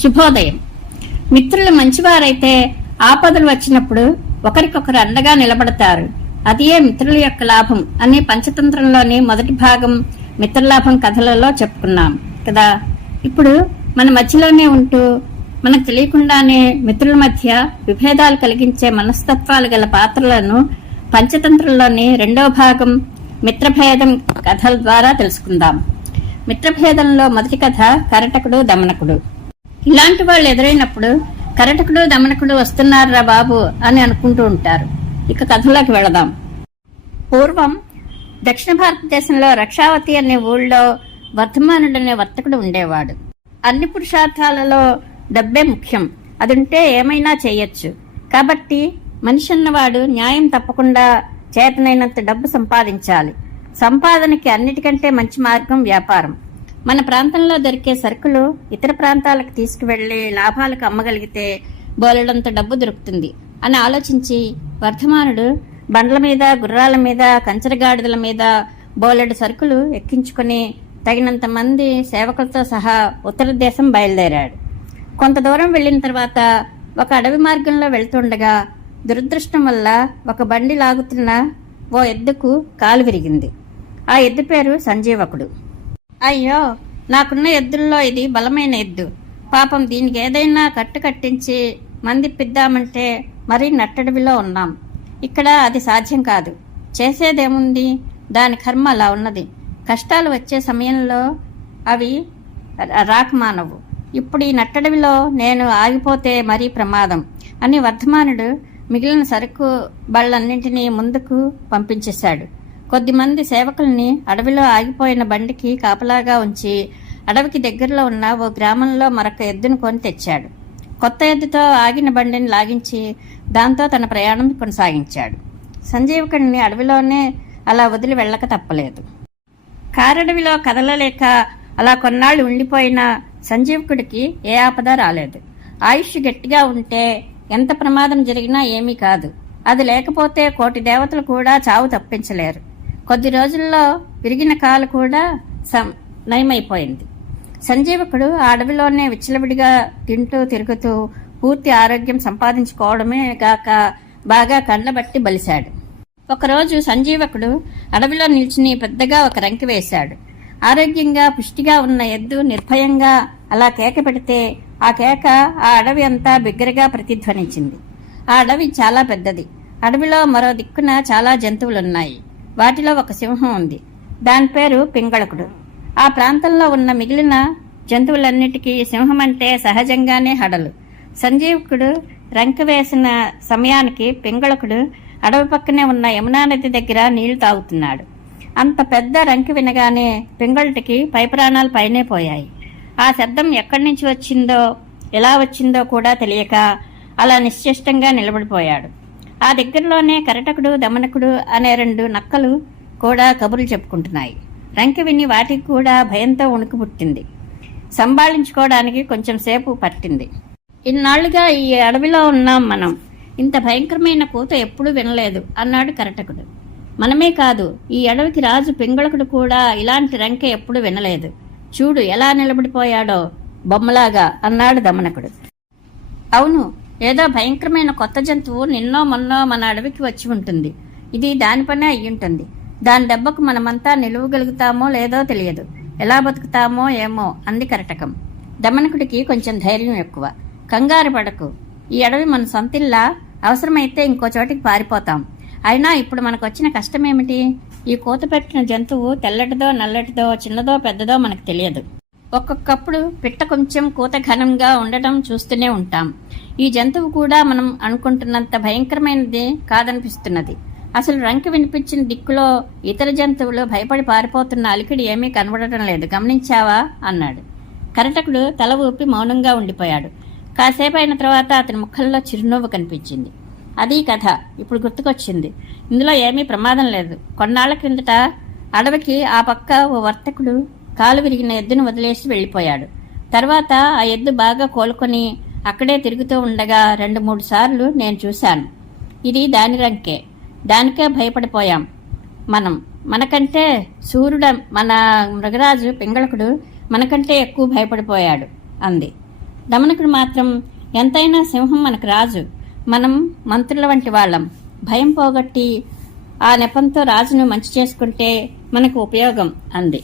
శుభోదయం. మిత్రులు మంచివారైతే ఆపదలు వచ్చినప్పుడు ఒకరికొకరు అండగా నిలబడతారు. అదే మిత్రుల యొక్క లాభం అనే పంచతంత్రంలోని మొదటి భాగం మిత్రలాభం కథలలో చెప్పుకున్నాం కదా. ఇప్పుడు మన మధ్యలోనే ఉంటూ మనకు తెలియకుండానే మిత్రుల మధ్య విభేదాలు కలిగించే మనస్తత్వాలు గల పాత్రలను పంచతంత్రంలోని రెండవ భాగం మిత్రభేదం కథల ద్వారా తెలుసుకుందాం. మిత్రభేదంలో మొదటి కథ కరటకుడు దమనకుడు. ఇలాంటి వాళ్ళు ఎదురైనప్పుడు కరటకుడు దమనకుడు వస్తున్నారా బాబు అని అనుకుంటూ ఉంటారు. ఇక కథలోకి వెళదాం. పూర్వం దక్షిణ భారతదేశంలో రక్షావతి అనే ఊళ్ళో వర్ధమానుడనే వర్తకుడు ఉండేవాడు. అన్ని పురుషార్థాలలో డబ్బే ముఖ్యం. అదుంటే ఏమైనా చేయొచ్చు. కాబట్టి మనిషి అన్నవాడు న్యాయం తప్పకుండా చేతనైనంత డబ్బు సంపాదించాలి. సంపాదనకి అన్నిటికంటే మంచి మార్గం వ్యాపారం. మన ప్రాంతంలో దొరికే సరుకులు ఇతర ప్రాంతాలకు తీసుకువెళ్లి లాభాలకు అమ్మగలిగితే బోలెడంత డబ్బు దొరుకుతుంది అని ఆలోచించి వర్ధమానుడు బండ్ల మీద, గుర్రాల మీద, కంచరగాడిదల మీద బోలెడు సరుకులు ఎక్కించుకుని తగినంత మంది సేవకులతో సహా ఉత్తర దేశం బయలుదేరాడు. కొంత దూరం వెళ్లిన తర్వాత ఒక అడవి మార్గంలో వెళ్తుండగా దురదృష్టం వల్ల ఒక బండి లాగుతున్న ఓ ఎద్దుకు కాలు విరిగింది. ఆ ఎద్దు పేరు సంజీవకుడు. అయ్యో, నాకున్న ఎద్దుల్లో ఇది బలమైన ఎద్దు. పాపం దీనికి ఏదైనా కట్టు కట్టించి మందిప్పిద్దామంటే మరీ నట్టడవిలో ఉన్నాం. ఇక్కడ అది సాధ్యం కాదు. చేసేదేముంది, దాని కర్మ అలా ఉన్నది. కష్టాలు వచ్చే సమయంలో అవి రాకమానవు. ఇప్పుడు ఈ నట్టడవిలో నేను ఆగిపోతే మరీ ప్రమాదం అని వర్ధమానుడు మిగిలిన సరుకు బళ్ళన్నింటినీ ముందుకు పంపించేశాడు. కొద్దిమంది సేవకుల్ని అడవిలో ఆగిపోయిన బండికి కాపలాగా ఉంచి అడవికి దగ్గరలో ఉన్న ఓ గ్రామంలో మరొక ఎద్దును కొని తెచ్చాడు. కొత్త ఎద్దుతో ఆగిన బండిని లాగించి దాంతో తన ప్రయాణం కొనసాగించాడు. సంజీవకుడిని అడవిలోనే అలా వదిలి వెళ్ళక తప్పలేదు. కారడవిలో కదలలేక అలా కొన్నాళ్ళు ఉండిపోయిన సంజీవకుడికి ఏ ఆపద రాలేదు. ఆయుష్ గట్టిగా ఉంటే ఎంత ప్రమాదం జరిగినా ఏమీ కాదు. అది లేకపోతే కోటి దేవతలు కూడా చావు తప్పించలేరు. కొద్ది రోజుల్లో విరిగిన కాలు కూడా నయమైపోయింది. సంజీవకుడు ఆ అడవిలోనే విచ్చలవిడిగా తింటూ తిరుగుతూ పూర్తి ఆరోగ్యం సంపాదించుకోవడమే గాక బాగా కండ్లబట్టి బలిశాడు. ఒకరోజు సంజీవకుడు అడవిలో నిల్చుని పెద్దగా ఒక రంకి వేశాడు. ఆరోగ్యంగా పుష్టిగా ఉన్న ఎద్దు నిర్భయంగా అలా కేక పెడితే ఆ కేక ఆ అడవి అంతా బిగ్గరగా ప్రతిధ్వనించింది. ఆ అడవి చాలా పెద్దది. అడవిలో మరో దిక్కున చాలా జంతువులున్నాయి. వాటిలో ఒక సింహం ఉంది. దాని పేరు పింగళకుడు. ఆ ప్రాంతంలో ఉన్న మిగిలిన జంతువులన్నిటికీ సింహం అంటే సహజంగానే హడలు. సంజీవకుడు రంకి వేసిన సమయానికి పింగళకుడు అడవి పక్కనే ఉన్న యమునా నది దగ్గర నీళ్లు తాగుతున్నాడు. అంత పెద్ద రంకి వినగానే పింగళుడికి పైప్రాణాలు పైనే పోయాయి. ఆ శబ్దం ఎక్కడి నుంచి వచ్చిందో, ఎలా వచ్చిందో కూడా తెలియక అలా నిశ్చేష్టంగా నిలబడిపోయాడు. ఆ దగ్గరలోనే కరటకుడు దమనకుడు అనే రెండు నక్కలు కూడా కబుర్లు చెప్పుకుంటున్నాయి. రంకి విని వాటికి కూడా భయంతో వణుకు పుట్టింది. సంభాళించుకోవడానికి కొంచెం సేపు పట్టింది. ఇన్నాళ్లుగా ఈ అడవిలో ఉన్నాం మనం. ఇంత భయంకరమైన కూత ఎప్పుడూ వినలేదు అన్నాడు కరటకుడు. మనమే కాదు, ఈ అడవికి రాజు పింగళకుడు కూడా ఇలాంటి రంకె ఎప్పుడు వినలేదు. చూడు ఎలా నిలబడిపోయాడో బొమ్మలాగా అన్నాడు దమనకుడు. అవును, ఏదో భయంకరమైన కొత్త జంతువు నిన్నో మొన్నో మన అడవికి వచ్చి ఉంటుంది. ఇది దాని పనే అయ్యుంటుంది. దాని దెబ్బకు మనమంతా నిలువగలుగుతామో లేదో తెలియదు. ఎలా బతుకుతామో ఏమో అంది కరటకం. దమనకుడికి కొంచెం ధైర్యం ఎక్కువ. కంగారు పడకు, ఈ అడవి మన సొంతిల్లా. అవసరమైతే ఇంకో చోటికి పారిపోతాం. అయినా ఇప్పుడు మనకు వచ్చిన కష్టమేమిటి? ఈ కూత పెట్టిన జంతువు తెల్లటిదో నల్లటిదో, చిన్నదో పెద్దదో మనకు తెలియదు. ఒక్కొక్కప్పుడు పిట్ట కొంచెం కూత ఘనంగా ఉండటం చూస్తూనే ఉంటాం. ఈ జంతువు కూడా మనం అనుకుంటున్నంత భయంకరమైనది కాదనిపిస్తున్నది. అసలు రంకి వినిపించిన దిక్కులో ఇతర జంతువులు భయపడి పారిపోతున్న అలికిడి ఏమీ కనబడటం లేదు. గమనించావా అన్నాడు. కరటకుడు తల ఊపి మౌనంగా ఉండిపోయాడు. కాసేపు అయిన తర్వాత అతని ముఖంలో చిరునవ్వు కనిపించింది. అది కథ ఇప్పుడు గుర్తుకొచ్చింది. ఇందులో ఏమీ ప్రమాదం లేదు. కొన్నాళ్ల క్రిందట అడవికి ఆ పక్క ఓ వర్తకుడు కాలు విరిగిన ఎద్దును వదిలేసి వెళ్లిపోయాడు. తర్వాత ఆ ఎద్దు బాగా కోలుకొని అక్కడే తిరుగుతూ ఉండగా 2-3 సార్లు నేను చూశాను. ఇది దాని రంకే. దానికే భయపడిపోయాం మనం. మనకంటే సూర్యుడ మన మృగరాజు పింగళకుడు మనకంటే ఎక్కువ భయపడిపోయాడు అంది. దమనకుడు మాత్రం ఎంతైనా సింహం మనకు రాజు, మనం మంత్రుల వంటి వాళ్ళం, భయం పోగొట్టి ఆ నెపంతో రాజును మంచి చేసుకుంటే మనకు ఉపయోగం అంది.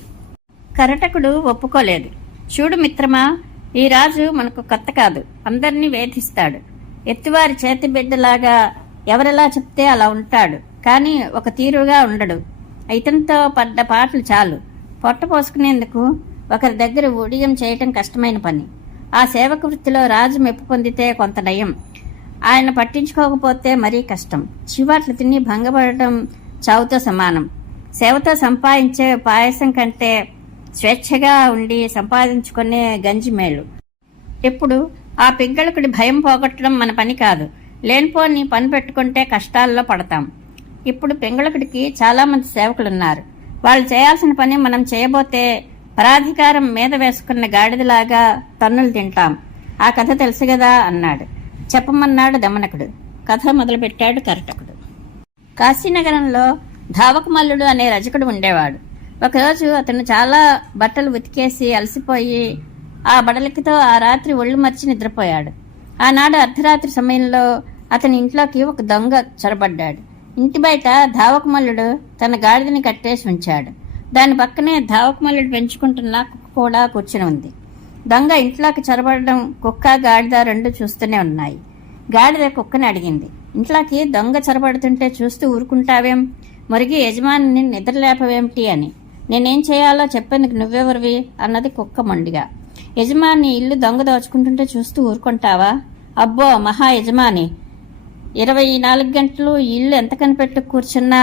కరటకుడు ఒప్పుకోలేదు. చూడు మిత్రమా, ఈ రాజు మనకు కొత్త కాదు, అందరినీ వేధిస్తాడు. ఎత్తివారి చేతి బిడ్డలాగా ఎవరెలా చెప్తే అలా ఉంటాడు, కానీ ఒక తీరుగా ఉండడు. ఇతనితో పడ్డ పాటలు చాలు. పొట్ట పోసుకునేందుకు ఒకరి దగ్గర ఊడియం చేయటం కష్టమైన పని. ఆ సేవక వృత్తిలో రాజు మెప్పు పొందితే కొంత నయం, ఆయన పట్టించుకోకపోతే మరీ కష్టం. చివాట్లు తిని భంగపడటం చావుతో సమానం. సేవతో సంపాదించే పాయసం కంటే స్వేచ్ఛగా ఉండి సంపాదించుకునే గంజి మేలు. ఇప్పుడు ఆ పింగళకుడి భయం పోగొట్టడం మన పని కాదు. లేనిపోని పని పెట్టుకుంటే కష్టాల్లో పడతాం. ఇప్పుడు పింగళకుడికి చాలామంది సేవకులున్నారు. వాళ్ళు చేయాల్సిన పని మనం చేయబోతే పరాధికారం మీద వేసుకున్న గాడిదలాగా తన్నులు తింటాం. ఆ కథ తెలుసు కదా అన్నాడు. చెప్పమన్నాడు దమనకుడు. కథ మొదలుపెట్టాడు కరటకుడు. కాశీనగరంలో ధావకమల్లుడు అనే రజకుడు ఉండేవాడు. ఒకరోజు అతను చాలా బట్టలు ఉతికేసి అలసిపోయి ఆ బడలికతో ఆ రాత్రి ఒళ్ళు మర్చి నిద్రపోయాడు. ఆనాడు అర్ధరాత్రి సమయంలో అతని ఇంట్లోకి ఒక దొంగ చొరబడ్డాడు. ఇంటి బయట ధావకమల్లుడు తన గాడిదని కట్టేసి ఉంచాడు. దాని పక్కనే ధావకమల్లుడు పెంచుకుంటున్న కుక్క కూడా కూర్చుని ఉంది. దొంగ ఇంట్లోకి చొరబడడం కుక్క గాడిద రెండు చూస్తూనే ఉన్నాయి. గాడిద కుక్కని అడిగింది, ఇంట్లోకి దొంగ చొరబడుతుంటే చూస్తూ ఊరుకుంటావేం? మరిగి యజమానిని నిద్రలేపవేమిటి అని. నేనేం చేయాలో చెప్పేందుకు నువ్వెవరివి అన్నది కుక్క మొండిగా. యజమాని ఇల్లు దొంగ దోచుకుంటుంటే చూస్తూ ఊరుకుంటావా? అబ్బో మహా యజమాని, 24 గంటలు ఇల్లు ఎంత కనిపెట్టు కూర్చున్నా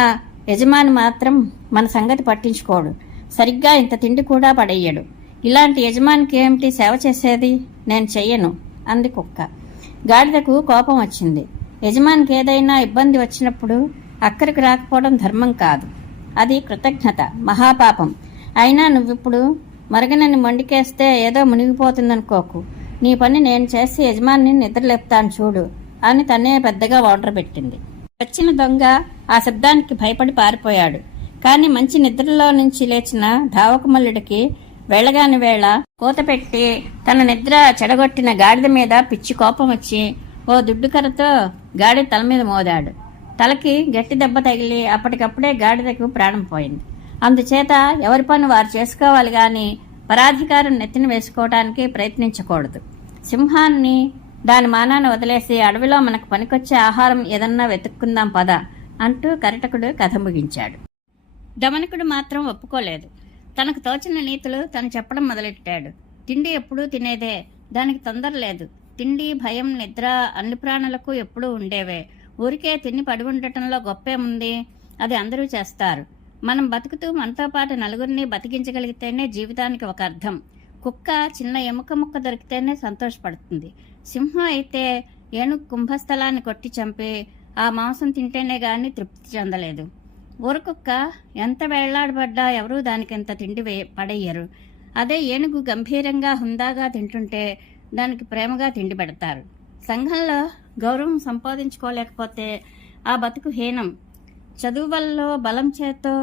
యజమాని మాత్రం మన సంగతి పట్టించుకోడు. సరిగ్గా ఇంత తిండి కూడా పడేయడు. ఇలాంటి యజమానికి ఏమిటి సేవ చేసేది? నేను చెయ్యను అంది కుక్క. గాడిదకు కోపం వచ్చింది. యజమానికి ఏదైనా ఇబ్బంది వచ్చినప్పుడు అక్కడికి రాకపోవడం ధర్మం కాదు, అది కృతజ్ఞత, మహాపాపం. అయినా నువ్విప్పుడు మరగనని మొండికేస్తే ఏదో మునిగిపోతుందనుకోకు. నీ పని నేను చేసి యజమాని నిద్రలేపుతాను చూడు అని తనే పెద్దగా ఆర్డర్ పెట్టింది. వచ్చిన దొంగ ఆ శబ్దానికి భయపడి పారిపోయాడు. కాని మంచి నిద్రలో నుంచి లేచిన ధావకమల్లుడికి వెళ్ళగాని వేళ కోత పెట్టి తన నిద్ర చెడగొట్టిన గాడిద మీద పిచ్చి కోపం వచ్చి ఓ దుడ్డుకర్రతో గాడిద తల మీద మోదాడు. తలకి గట్టి దెబ్బ తగిలి అప్పటికప్పుడే గాడిదకు ప్రాణం పోయింది. అందుచేత ఎవరి పని వారు చేసుకోవాలి గాని పరాధికారం నెత్తిన వేసుకోవడానికి ప్రయత్నించకూడదు. సింహాన్ని దాని మానాన వదిలేసి అడవిలో మనకు పనికొచ్చే ఆహారం ఏదన్నా వెతుక్కుందాం పద అంటూ కరటకుడు కథ ముగించాడు. దమనకుడు మాత్రం ఒప్పుకోలేదు. తనకు తోచిన నీతులు తను చెప్పడం మొదలెట్టాడు. తిండి ఎప్పుడూ తినేదే, దానికి తొందర లేదు. తిండి, భయం, నిద్ర అన్ని ప్రాణులకు ఎప్పుడూ ఉండేవే. ఊరికే తిని పడి ఉండటంలో గొప్పేముంది? అది అందరూ చేస్తారు. మనం బతుకుతూ మనతో పాటు నలుగురిని బతికించగలిగితేనే జీవితానికి ఒక అర్థం. కుక్క చిన్న ఎముక ముక్క దొరికితేనే సంతోషపడుతుంది. సింహం అయితే ఏనుగు కుంభస్థలాన్ని కొట్టి చంపి ఆ మాంసం తింటేనే గాని తృప్తి చెందలేదు. ఊరకుక్క ఎంత వేళ్లాడబడ్డా ఎవరూ దానికింత తిండి పడేయరు. అదే ఏనుగు గంభీరంగా హుందాగా తింటుంటే దానికి ప్రేమగా తిండి పెడతారు. సంఘంలో గౌరవం సంపాదించుకోలేకపోతే ఆ బతుకు హీనం. చదువు వల్ల బలం చేతో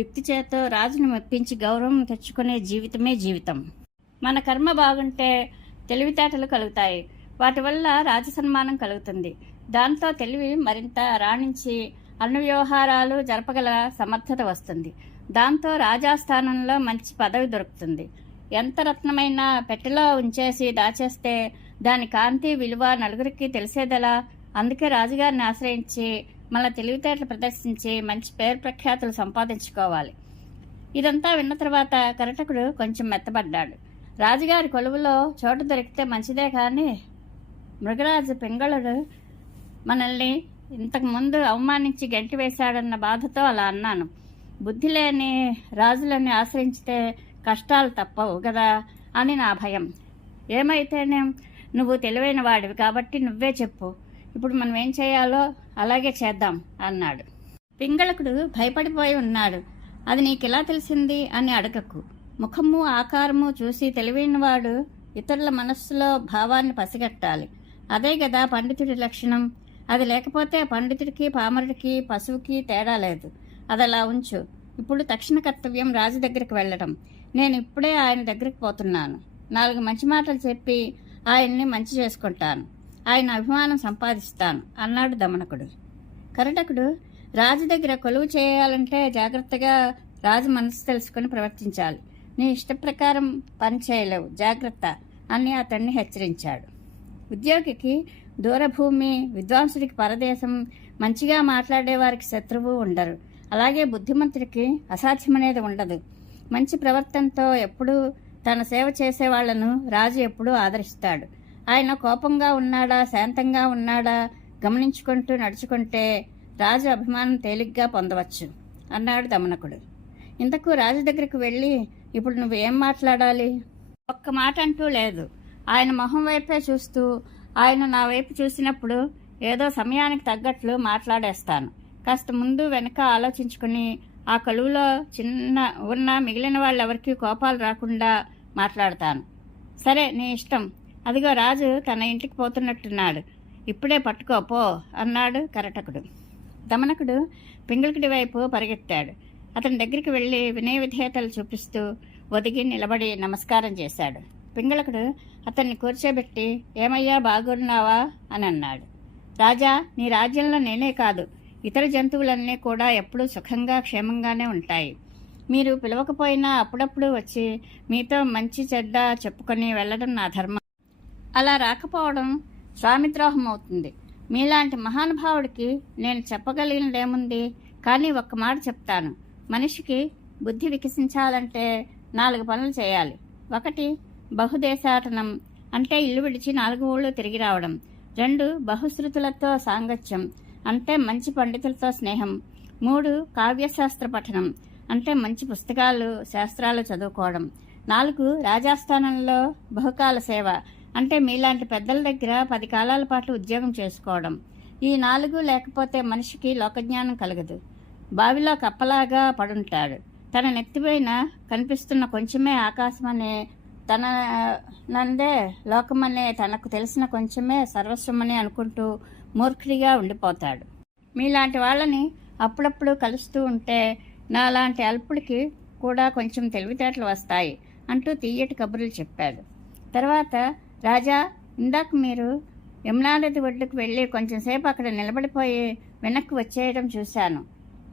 యుక్తి చేతో రాజును మెప్పించి గౌరవం తెచ్చుకునే జీవితమే జీవితం. మన కర్మ బాగుంటే తెలివితేటలు కలుగుతాయి. వాటి వల్ల రాజసన్మానం కలుగుతుంది. దాంతో తెలివి మరింత రాణించి అన్ని వ్యవహారాలు జరపగల సమర్థత వస్తుంది. దాంతో రాజాస్థానంలో మంచి పదవి దొరుకుతుంది. ఎంత రత్నమైనా పెట్టెలో ఉంచేసి దాచేస్తే దాని కాంతి విలువ నలుగురికి తెలిసేదలా? అందుకే రాజుగారిని ఆశ్రయించి మన తెలివితేటలు ప్రదర్శించి మంచి పేరు ప్రఖ్యాతులు సంపాదించుకోవాలి. ఇదంతా విన్న తర్వాత కరటకుడు కొంచెం మెత్తబడ్డాడు. రాజుగారి కొలువులో చోటు దొరికితే మంచిదే కానీ మృగరాజు పింగళుడు మనల్ని ఇంతకుముందు అవమానించి గెంటి వేశాడన్న బాధతో అలా అన్నాను. బుద్ధి లేని రాజులని ఆశ్రయించితే కష్టాలు తప్పవు కదా అని నా భయం. ఏమైతేనే నువ్వు తెలివైన వాడివి కాబట్టి నువ్వే చెప్పు. ఇప్పుడు మనం ఏం చేయాలో అలాగే చేద్దాం అన్నాడు. పింగళకుడు భయపడిపోయి ఉన్నాడు. అది నీకెలా తెలిసింది అని అడగకు. ముఖము ఆకారము చూసి తెలివైనవాడు ఇతరుల మనస్సులో భావాన్ని పసిగట్టాలి. అదే కదా పండితుడి లక్షణం. అది లేకపోతే పండితుడికి పామరుడికి పశువుకి తేడా లేదు. అది అలా ఉంచు. ఇప్పుడు తక్షణ కర్తవ్యం రాజు దగ్గరికి వెళ్ళడం. నేను ఇప్పుడే ఆయన దగ్గరికి పోతున్నాను. 4 మంచి మాటలు చెప్పి ఆయన్ని మంచి చేసుకుంటాను, ఆయన అభిమానం సంపాదిస్తాను అన్నాడు దమనకుడు. కరటకుడు, రాజు దగ్గర కొలువు చేయాలంటే జాగ్రత్తగా రాజు మనసు తెలుసుకుని ప్రవర్తించాలి. నీ ఇష్ట ప్రకారం పని చేయలేవు, జాగ్రత్త అని అతన్ని హెచ్చరించాడు. ఉద్యోగికి దూరభూమి, విద్వాంసుడికి పరదేశం, మంచిగా మాట్లాడేవారికి శత్రువు ఉండరు. అలాగే బుద్ధిమంతుడికి అసాధ్యమనేది ఉండదు. మంచి ప్రవర్తనతో ఎప్పుడూ తన సేవ చేసేవాళ్లను రాజు ఎప్పుడూ ఆదరిస్తాడు. ఆయన కోపంగా ఉన్నాడా, శాంతంగా ఉన్నాడా గమనించుకుంటూ నడుచుకుంటే రాజు అభిమానం తేలిగ్గా పొందవచ్చు అన్నాడు దమనకుడు. ఇంతకు రాజు దగ్గరికి వెళ్ళి ఇప్పుడు నువ్వేం మాట్లాడాలి? ఒక్క మాట అంటూ లేదు. ఆయన మొహం వైపే చూస్తూ, ఆయన నా వైపు చూసినప్పుడు ఏదో సమయానికి తగ్గట్లు మాట్లాడేస్తాను. కాస్త ముందు వెనక ఆలోచించుకుని ఆ కొలువులో ఉన్న మిగిలిన వాళ్ళెవరికీ కోపాలు రాకుండా మాట్లాడతాను. సరే, నీ ఇష్టం. అదిగో రాజు తన ఇంటికి పోతున్నట్టున్నాడు, ఇప్పుడే పట్టుకోపో అన్నాడు కరటకుడు. దమనకుడు పింగళకుడి వైపు పరిగెత్తాడు. అతని దగ్గరికి వెళ్ళి వినయ విధేయతలు చూపిస్తూ ఒదిగి నిలబడి నమస్కారం చేశాడు. పింగళకుడు అతన్ని కూర్చోబెట్టి, ఏమయ్యా బాగున్నావా అని అన్నాడు. రాజా, నీ రాజ్యంలో నేనే కాదు, ఇతర జంతువులన్నీ కూడా ఎప్పుడూ సుఖంగా క్షేమంగానే ఉంటాయి. మీరు పిలవకపోయినా అప్పుడప్పుడు వచ్చి మీతో మంచి చెడ్డ చెప్పుకొని వెళ్ళడం నా ధర్మం. అలా రాకపోవడం స్వామిద్రోహం అవుతుంది. మీలాంటి మహానుభావుడికి నేను చెప్పగలిగినదేముంది? కానీ ఒక్క మాట చెప్తాను. మనిషికి బుద్ధి వికసించాలంటే 4 పనులు చేయాలి. 1 బహుదేశాటనం, అంటే ఇల్లు విడిచి 4 ఊళ్ళు తిరిగి రావడం. 2 బహుశ్రుతులతో సాంగత్యం, అంటే మంచి పండితులతో స్నేహం. 3 కావ్యశాస్త్ర పఠనం, అంటే మంచి పుస్తకాలు శాస్త్రాలు చదువుకోవడం. 4 రాజాస్థానంలో బహుకాల సేవ, అంటే మీలాంటి పెద్దల దగ్గర 10 కాలాల పాటు ఉద్యోగం చేసుకోవడం. ఈ 4 లేకపోతే మనిషికి లోకజ్ఞానం కలగదు. బావిలో కప్పలాగా పడుంటాడు. తన నెత్తిపైన కనిపిస్తున్న కొంచెమే ఆకాశమనే, తన నందే లోకమనే, తనకు తెలిసిన కొంచెమే సర్వస్వమని అనుకుంటూ మూర్ఖుడిగా ఉండిపోతాడు. మీలాంటి వాళ్ళని అప్పుడప్పుడు కలుస్తూ ఉంటే నాలాంటి అల్పుడికి కూడా కొంచెం తెలివితేటలు వస్తాయి అంటూ తీయటి కబుర్లు చెప్పాడు. తర్వాత, రాజా, ఇందాక మీరు యమునా నది ఒడ్డుకు వెళ్ళి కొంచెంసేపు అక్కడ నిలబడిపోయి వెనక్కి వచ్చేయడం చూశాను.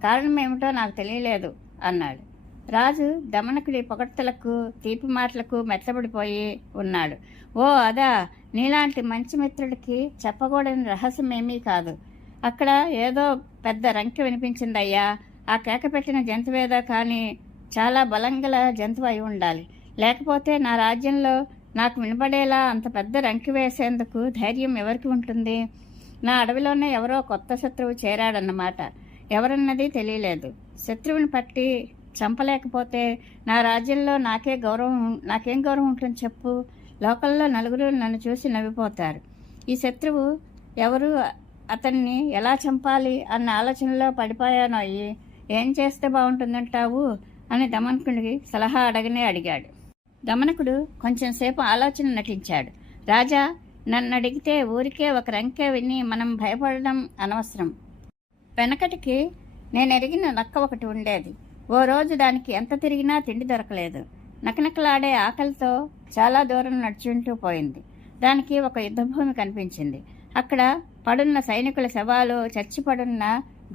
కారణం ఏమిటో నాకు తెలియలేదు అన్నాడు. రాజు దమనకుడి పొగడ్తలకు తీపి మాటలకు మెత్తబడిపోయి ఉన్నాడు. ఓ అదా, నీలాంటి మంచి మిత్రుడికి చెప్పకూడని రహస్యమేమీ కాదు. అక్కడ ఏదో పెద్ద రంకె వినిపించిందయ్యా. ఆ కేక పెట్టిన జంతువేదో కానీ చాలా బలంగల జంతువు అయి ఉండాలి. లేకపోతే నా రాజ్యంలో నాకు వినపడేలా అంత పెద్ద రంకి వేసేందుకు ధైర్యం ఎవరికి ఉంటుంది? నా అడవిలోనే ఎవరో కొత్త శత్రువు చేరాడన్నమాట. ఎవరన్నది తెలియలేదు. శత్రువుని పట్టి చంపలేకపోతే నా రాజ్యంలో నాకేం గౌరవం ఉంటుంది చెప్పు? లోకల్లో నలుగురు నన్ను చూసి నవ్విపోతారు. ఈ శత్రువు ఎవరు, అతన్ని ఎలా చంపాలి అన్న ఆలోచనలో పడిపోయాను. అయ్యి ఏం చేస్తే బాగుంటుందంటావు అని దమనకుడికి సలహా అడిగాడు. దమనకుడు కొంచెంసేపు ఆలోచన నటించాడు. రాజా, నన్ను అడిగితే ఊరికే ఒక రంకె విని మనం భయపడడం అనవసరం. వెనకటికి నేను ఎరిగిన నక్క ఒకటి ఉండేది. ఓ రోజు దానికి ఎంత తిరిగినా తిండి దొరకలేదు. నకనకలాడే ఆకలితో చాలా దూరం నడుచుంటూ పోయింది. దానికి ఒక యుద్ధభూమి కనిపించింది. అక్కడ పడున్న సైనికుల శవాలు, చచ్చిపడున్న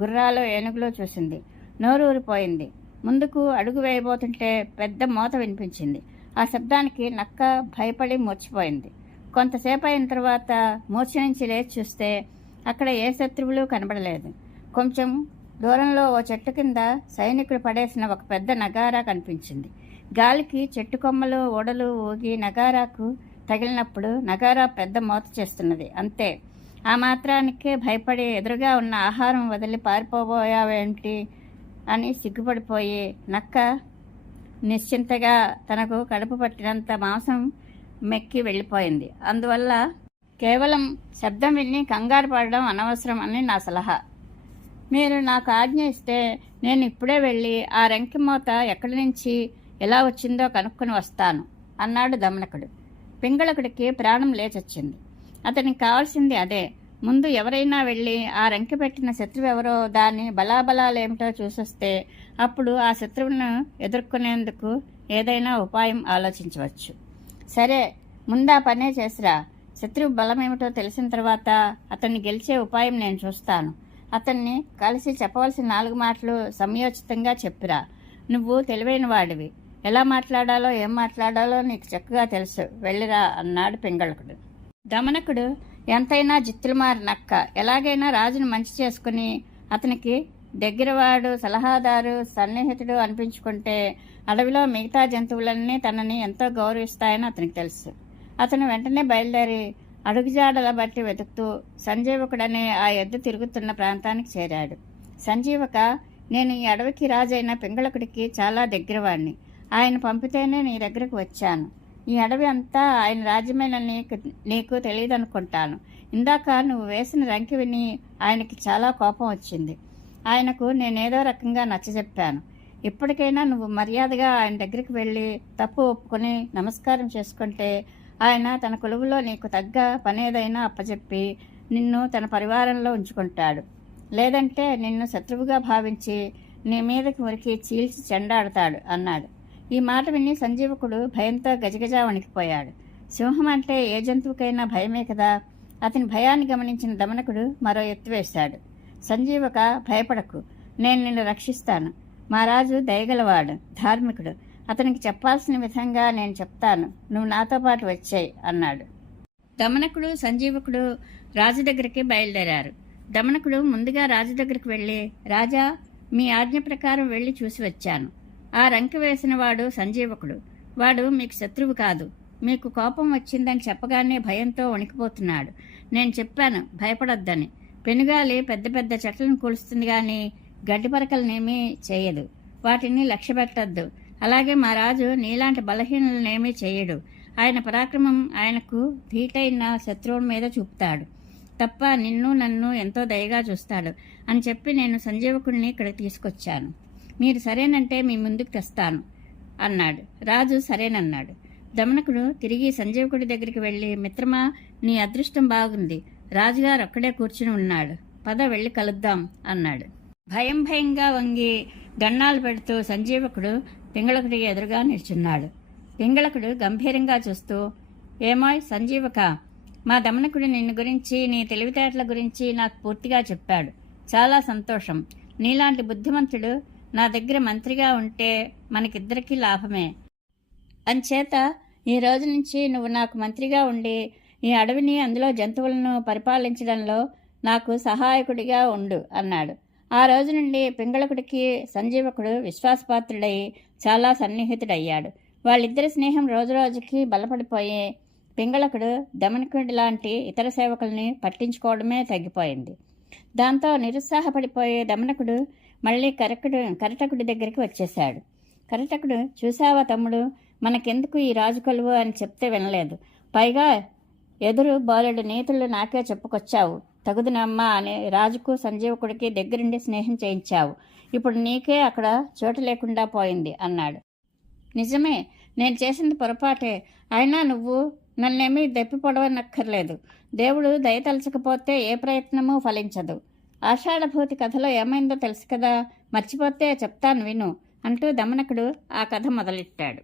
గుర్రాలు, ఏనుగులు చూసింది. నోరూరిపోయింది. ముందుకు అడుగు వేయబోతుంటే పెద్ద మోత వినిపించింది. ఆ శబ్దానికి నక్క భయపడి మూర్చిపోయింది. కొంతసేపు అయిన తర్వాత మూర్ఛ నుంచి లేచి చూస్తే అక్కడ ఏ శత్రువులు కనబడలేదు. కొంచెం దూరంలో ఓ చెట్టు కింద సైనికులు పడేసిన ఒక పెద్ద నగారా కనిపించింది. గాలికి చెట్టు కొమ్మలు ఓడలు ఊగి నగారాకు తగిలినప్పుడు నగారా పెద్ద మోత చేస్తున్నది. అంతే. ఆ మాత్రానికే భయపడి ఎదురుగా ఉన్న ఆహారం వదిలి పారిపోబోయావేంటి అని సిగ్గుపడిపోయి నక్క నిశ్చింతగా తనకు కడుపు పట్టినంత మాంసం మెక్కి వెళ్ళిపోయింది. అందువల్ల కేవలం శబ్దం విని కంగారు పడడం అనవసరం అని నా సలహా. మీరు నాకు ఆజ్ఞ ఇస్తే నేను ఇప్పుడే వెళ్ళి ఆ రంకి మోత ఎక్కడి నుంచి ఎలా వచ్చిందో కనుక్కొని వస్తాను అన్నాడు దమనకుడు. పింగళకుడికి ప్రాణం లేచొచ్చింది. అతనికి కావాల్సింది అదే. ముందు ఎవరైనా వెళ్ళి ఆ రంకె పెట్టిన శత్రువు ఎవరో, దాని బలాబలాలేమిటో చూసొస్తే అప్పుడు ఆ శత్రువును ఎదుర్కొనేందుకు ఏదైనా ఉపాయం ఆలోచించవచ్చు. సరే, ముందా పనే చేసిరా. శత్రువు బలమేమిటో తెలిసిన తర్వాత అతన్ని గెలిచే ఉపాయం నేను చూస్తాను. అతన్ని కలిసి చెప్పవలసిన 4 మాటలు సమయోచితంగా చెప్పిరా. నువ్వు తెలివైన వాడివి. ఎలా మాట్లాడాలో ఏం మాట్లాడాలో నీకు చక్కగా తెలుసు. వెళ్ళిరా అన్నాడు పింగళకుడు. దమనకుడు ఎంతైనా జిత్తులమారి నక్క. ఎలాగైనా రాజును మంచి చేసుకుని అతనికి దగ్గరవాడు, సలహాదారు, సన్నిహితుడు అనిపించుకుంటే అడవిలో మిగతా జంతువులన్నీ తనని ఎంతో గౌరవిస్తాయని అతనికి తెలుసు. అతను వెంటనే బయలుదేరి అడుగుజాడల బట్టి వెతుకుతూ సంజీవకుడనే ఆ ఎద్దు తిరుగుతున్న ప్రాంతానికి చేరాడు. సంజీవక, నేను ఈ అడవికి రాజైన పింగళకుడికి చాలా దగ్గరవాణ్ణి. ఆయన పంపితేనే నీ దగ్గరకు వచ్చాను. ఈ అడవి అంతా ఆయన రాజ్యమేనని నీకు తెలియదనుకుంటాను. ఇందాక నువ్వు వేసిన రంకి విని ఆయనకి చాలా కోపం వచ్చింది. ఆయనకు నేనేదో రకంగా నచ్చజెప్పాను. ఇప్పటికైనా నువ్వు మర్యాదగా ఆయన దగ్గరికి వెళ్ళి తప్పు ఒప్పుకొని నమస్కారం చేసుకుంటే ఆయన తన కొలువులో నీకు తగ్గ పనేదైనా అప్పచెప్పి నిన్ను తన పరివారంలో ఉంచుకుంటాడు. లేదంటే నిన్ను శత్రువుగా భావించి నీ మీదకి మురికి చీల్చి చెండాడతాడు అన్నాడు. ఈ మాట విని సంజీవకుడు భయంతో గజగజా వణికిపోయాడు. సింహం అంటే ఏ జంతువుకైనా భయమే కదా. అతని భయాన్ని గమనించిన దమనకుడు మరో ఎత్తు వేశాడు. సంజీవక, భయపడకు, నేను నిన్ను రక్షిస్తాను. మా రాజు దయగలవాడు, ధార్మికుడు. అతనికి చెప్పాల్సిన విధంగా నేను చెప్తాను. నువ్వు నాతో పాటు వచ్చాయి అన్నాడు. దమనకుడు సంజీవకుడు రాజు దగ్గరికి బయలుదేరారు. దమనకుడు ముందుగా రాజు దగ్గరికి వెళ్ళి, రాజా, మీ ఆజ్ఞ ప్రకారం వెళ్ళి చూసి వచ్చాను. ఆ రంకి వేసిన వాడు సంజీవకుడు. వాడు మీకు శత్రువు కాదు. మీకు కోపం వచ్చిందని చెప్పగానే భయంతో వణికిపోతున్నాడు. నేను చెప్పాను భయపడొద్దని. పెనుగాలి పెద్ద పెద్ద చెట్లను కూలుస్తుంది గాని గడ్డి పరకలనేమీ చేయదు. వాటిని లక్ష్య పెట్టద్దు. అలాగే మా రాజు నీలాంటి బలహీనులనేమీ చేయడు. ఆయన పరాక్రమం ఆయనకు ధీటైన శత్రువుల మీద చూపుతాడు తప్ప నిన్ను నన్ను ఎంతో దయగా చూస్తాడు అని చెప్పి నేను సంజీవకుడిని ఇక్కడ తీసుకొచ్చాను. మీరు సరేనంటే మీ ముందుకు తెస్తాను అన్నాడు. రాజు సరేనన్నాడు. దమనకుడు తిరిగి సంజీవకుడి దగ్గరికి వెళ్ళి, మిత్రమా, నీ అదృష్టం బాగుంది. రాజుగారు ఒక్కడే కూర్చుని ఉన్నాడు. పద వెళ్ళి కలుద్దాం అన్నాడు. భయంగా వంగి దండాలు పెడుతూ సంజీవకుడు పింగళకుడికి ఎదురుగా నిల్చున్నాడు. పింగళకుడు గంభీరంగా చూస్తూ, ఏమాయ్ సంజీవక, మా దమనకుడు నిన్ను గురించి, నీ తెలివితేటల గురించి నాకు పూర్తిగా చెప్పాడు. చాలా సంతోషం. నీలాంటి బుద్ధిమంతుడు నా దగ్గర మంత్రిగా ఉంటే మనకిద్దరికీ లాభమే. అంచేత ఈ రోజు నుంచి నువ్వు నాకు మంత్రిగా ఉండి ఈ అడవిని, అందులో జంతువులను పరిపాలించడంలో నాకు సహాయకుడిగా ఉండు అన్నాడు. ఆ రోజు నుండి పింగళకుడికి సంజీవకుడు విశ్వాసపాత్రుడై చాలా సన్నిహితుడయ్యాడు. వాళ్ళిద్దరి స్నేహం రోజురోజుకి బలపడిపోయి పింగళకుడు దమనకుడి లాంటి ఇతర సేవకుల్ని పట్టించుకోవడమే తగ్గిపోయింది. దాంతో నిరుత్సాహపడిపోయే దమనకుడు మళ్ళీ కరటకుడి దగ్గరికి వచ్చేశాడు. కరటకుడు, చూసావా తమ్ముడు, మనకెందుకు ఈ రాజు కొలువు అని చెప్తే వినలేదు. పైగా ఎదురు బాలుడు నీతులు నాకే చెప్పుకొచ్చావు. తగుదునమ్మా అని రాజుకు సంజీవకుడికి దగ్గరుండి స్నేహం చేయించావు. ఇప్పుడు నీకే అక్కడ చోటు లేకుండా పోయింది అన్నాడు. నిజమే, నేను చేసింది పొరపాటే. అయినా నువ్వు నన్నేమీ దెప్పిపొడవనక్కర్లేదు. దేవుడు దయతలచకపోతే ఏ ప్రయత్నమూ ఫలించదు. ఆషాఢభూతి కథలో ఏమైందో తెలుసు కదా, మర్చిపోతే చెప్తాను విను అంటూ దమనకుడు ఆ కథ మొదలెట్టాడు.